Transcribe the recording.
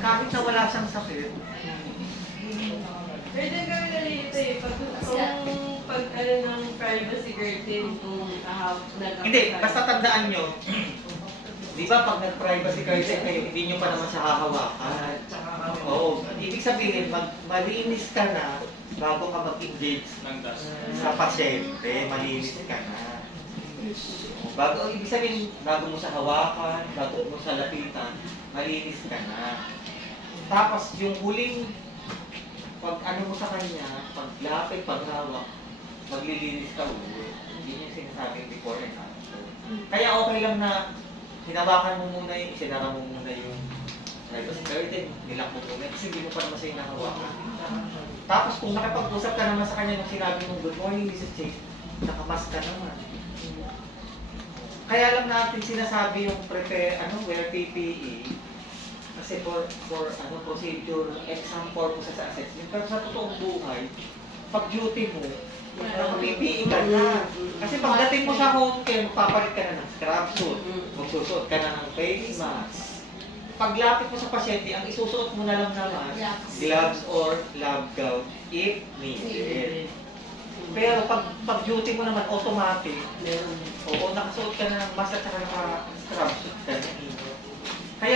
kahit na wala siyang sakit, Pwede kami nalilito eh. Pag ano ng privacy curtain kung hindi, basta tandaan nyo, di ba pag nag-privacy curtain kayo, hindi nyo pa naman siya hahawakan. Oo, ibig sabihin, malinis ka na bago ka mag-engage sa pasyente, malinis ka na. Ibig sabihin, bago mo siya hawakan, bago mo siya lapitan, malinis ka na. Tapos yung huling, pag ano mo sa kanya, paglapit, paghawak, maglilinis ka ulit. Yun yung sinasabing before and after. Kaya okay lang na hinawakan mo muna yung, sinara mo muna yung privacy curtain, nilak mo muna, kasi hindi mo pa naman siya hinahawakan. Tapos kung nakipag-usap ka naman sa kanya nung sinabi mong good morning, Mrs. Chase, nakamas ka naman. Kaya lang natin sinasabi yung wear PPE kasi for procedure, exam purposes assessment. Pero sa totoong buhay, pag duty mo, naka-PPE ka na. Kasi pagdating mo sa home care, magpapalit ka na ng scrub suit, magsusuot ka na ng face mask. Paglapit mo sa pasyente, ang isusuot mo na lang naman, gloves or lab gown if needed. Pero pag duty mo naman, automatic, oo, nakasuot ka na ng mask at saka naka-scrub suit ka na.